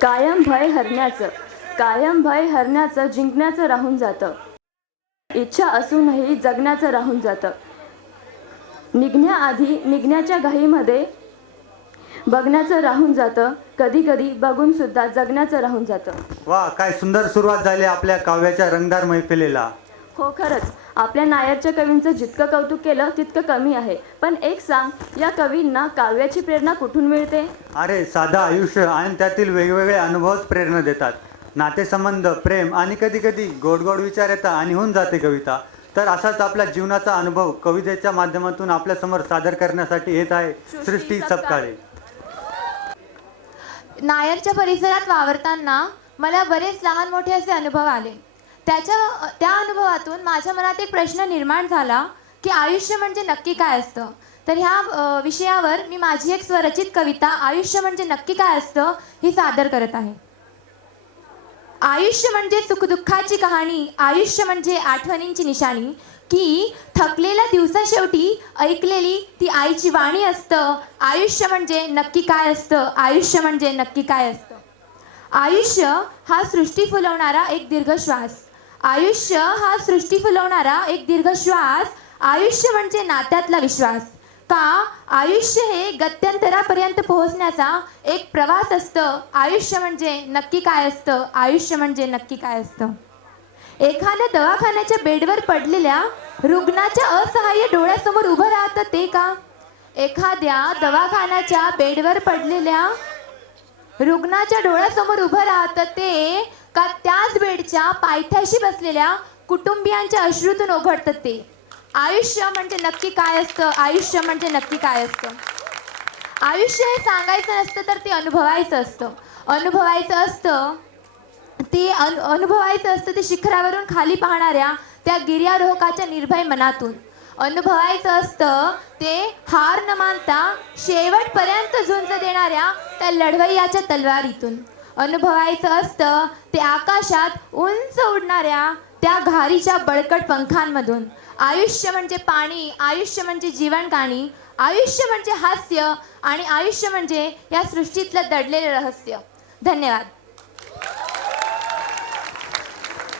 कायम भय हरण्याचं जिंकण्याचं राहून जातं. इच्छा असूनही जगण्याचं राहून जातं. निघण्याआधी निघण्याच्या घाईमध्ये बघण्याचं राहून जातं. कधी कधी बघून सुद्धा जगण्याचं राहून जातं. वा, काय सुंदर सुरुवात झाली आपल्या काव्याच्या रंगदार मैफिलीला. हो, खरंच आपल्या नायरच्या कवींचं जितकं कौतुक केलं तितकं कमी आहे. पण एक सांग, या कवींना काव्याची प्रेरणा कुठून मिळते? अरे, साधं आयुष्य आणि त्यातील वेगवेगळे अनुभवच प्रेरणा देतात. नातेसंबंध, प्रेम आणि कधी कधी गोड गोड विचार येतात आणि होऊन जाते कविता. तर असाच आपल्या जीवनाचा अनुभव कवितेच्या माध्यमातून आपल्यासमोर सादर करण्यासाठी येत आहे सृष्टी सपकाळे. नायरच्या परिसरात वावरताना मला बरेच लहान मोठे असे अनुभव आले. त्या अनुभवातून माझ्या मनात एक प्रश्न निर्माण झाला की आयुष्य म्हणजे नक्की काय असतं. तर ह्या विषयावर मी माझी एक स्वरचित कविता आयुष्य म्हणजे नक्की काय असतं ही सादर करत आहे. आयुष्य म्हणजे सुखदुःखाची कहाणी, आयुष्य म्हणजे आठवणींची निशाणी, की थकलेल्या दिवसाशेवटी ऐकलेली ती आईची वाणी असतं. आयुष्य म्हणजे नक्की काय असतं, आयुष्य म्हणजे नक्की काय असतं. आयुष्य हा सृष्टी फुलवणारा एक दीर्घ श्वास, आयुष्य हा सृष्टी फुलवणारा एक दीर्घ श्वास. आयुष्य म्हणजे नात्यातला विश्वास, का आयुष्य हे गत्यंतरापर्यंत पोहोचण्याचा एक प्रवास असतं. आयुष्य म्हणजे नक्की काय असतं, आयुष्य म्हणजे नक्की काय असतं. एखाद्या दवाखान्याच्या बेडवर पडलेल्या रुग्णाच्या असहाय्य डोळ्यासमोर उभं राहतं ते का? एखाद्या दवाखान्याच्या बेडवर पडलेल्या रुग्णाच्या डोळ्यासमोर उभं राहतं ते का? त्याच बेडच्या पायथ्याशी बसलेल्या कुटुंबियांच्या अश्रूतून ओघळतं ते. आयुष्य म्हणजे नक्की काय असतं, आयुष्य म्हणजे नक्की काय असतं. आयुष्य हे सांगायचं नसतं तर ते अनुभवायचं असतं. अनुभवायचं असतं ते शिखरावरून खाली पाहणाऱ्या त्या गिर्यारोहकाच्या निर्भय मनातून. अनुभवायचं असतं ते हार न मानता शेवटपर्यंत झुंज देणाऱ्या त्या लढवय्याच्या तलवारीतून. अनुभवायचं असतं ते आकाशात उंच उडणाऱ्या त्या घारीच्या बळकट पंखांमधून. आयुष्य म्हणजे पाणी, आयुष्य म्हणजे जीवनगाणी, आयुष्य म्हणजे हास्य आणि आयुष्य म्हणजे या सृष्टीतलं दडलेलं रहस्य. धन्यवाद.